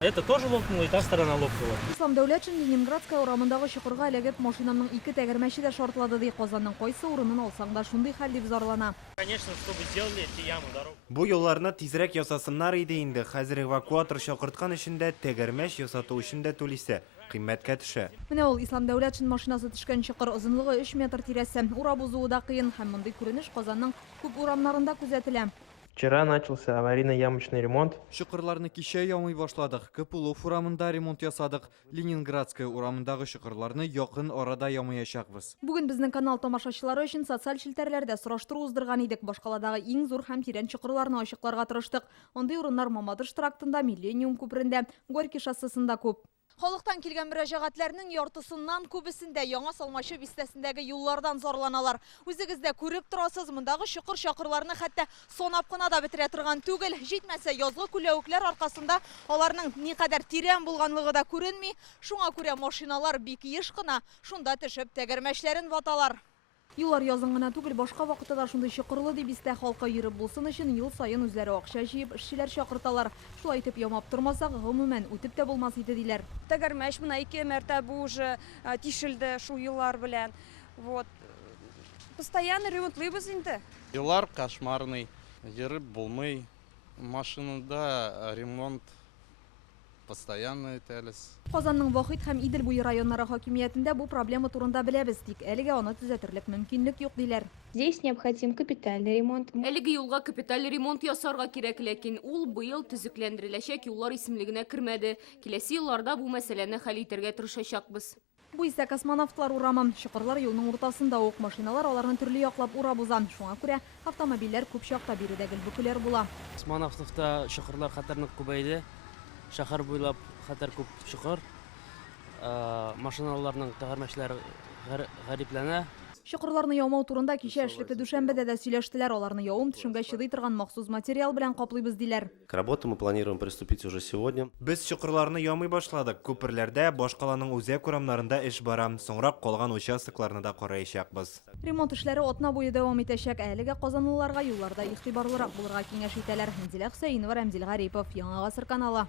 Это тоже лопнуло, и та сторона лопнула. Ислам Дәүләтшин Ленинградская урамындагы чокырга элегеп машинамның ике тәгәрмәче дә шартлады ди. Казанның кайсы урынын алсаң да шундый хәл дип зарлана. Конечно, чтобы сделали эти ямы, дорогу. Бу юлларны тизрәк ясасыннар иде инде. Хәзер эвакуатор чакырткан өчендә тәгәрмәч ясату өчендә түлисе кыйммәткә төшә. Менә ул Ислам Дәүләтшин машинасы төшкән чокыр озынлыгы 3 метр тирәсе. Ура бузуы да кыен һәм мондый күренеш Казанның күп урамнарында күзәтелә. Вчера начался аварийно-ямочный ремонт. Шықырларны кичә ямый башладык. Кыпулов урамында ремонт ясадык. Ленинградская урамындагы шықырларны якын арада ямаячакбыз. Бүген безнең канал тамашачылары өчен социаль челтәрләрдә сораштыру уздырган идек. Башкаладагы иң зур һәм тирән чокырларны ачыкларга тырыштык. Андый урыннар Мамадыш трактында, Миллениум күперендә, Горький шоссесында күп. Халыктан килгән мөрәҗәгатьләрнең яртысыннан күбесендә яңа Салмачы бистәсендәге юллардан зарланалар. Үзегез дә күреп торасыз, мондагы чокыр-чакырларны хәтта санап кына да бетерә торган түгел. Җитмәсә, язгы күләүкләр аркасында аларның никадәр тирән булганлыгы да күренми. Шуңа күрә машиналар бик еш кына шунда төшеп тәгәрмәчләрен ваталар. Юллар язын гына түгел, башка вакытта да шундый чокырлы дип бистә халкы йөреп булсын өчен ел сайын үзләре акча җыеп эшчеләр чакырталар. Шулай итеп ямап тормасак, гомумән үтеп тә булмас иде диләр. Тәгәрмәч менә 2 мәртәбә уже тишелде шул еллар белән. Вот. Постоянно ремонтлыйбыз инде. Юллар кошмарный, йөреп булмый. Машинада ремонт постоянно итәлез. Казанның Вахит һәм Идел буе районнары хакимиятендә бу проблема турында беләбез, тик әлегә аны төзәтерлек мөмкинлек юк диләр. Здесь необходим капитальный ремонт. Әлеге юлга капиталь ремонт ясарга кирәк, ләкин ул быел төзекләндереләчәк юллар исемлегенә кермәде. Киләсе елларда бу мәсьәләне хәл итәргә тырышачакбыз. Бу исә космонавтлар урамы. Чокырлар юлның уртасында ук, машиналар аларны төрле яклап урап уза. Шуңа күрә автомобильләр күп чакта биредә гел була. Космонавтовта чокырлар хәтерник күбәйде. Шәһәр буйлап хәтер күп чокыр. Машиналарның тәгәрмәчләре гарипләнә. Чокырларны ямау турында кичә эшлекле дүшәмбедә дә сөйләштеләр. Аларны явым төшемгә чыдый торган махсус материал белән каплыйбыз диләр. К работе мы планируем приступить уже сегодня. Без чокырларны ямый башладык. Күперләрдә, башкаланың үзәк урамнарында эш бара. Соңрак калган участокларны да караячакбыз. Ремонт эшләре атна буе дәвам итәчәк. Әлегә казанлыларга юлларда игътибарлырак булырга киңәш итәләр. Нәзилә Хөсәенова, Рамзил Гарипов, Яңа Гасыр каналы.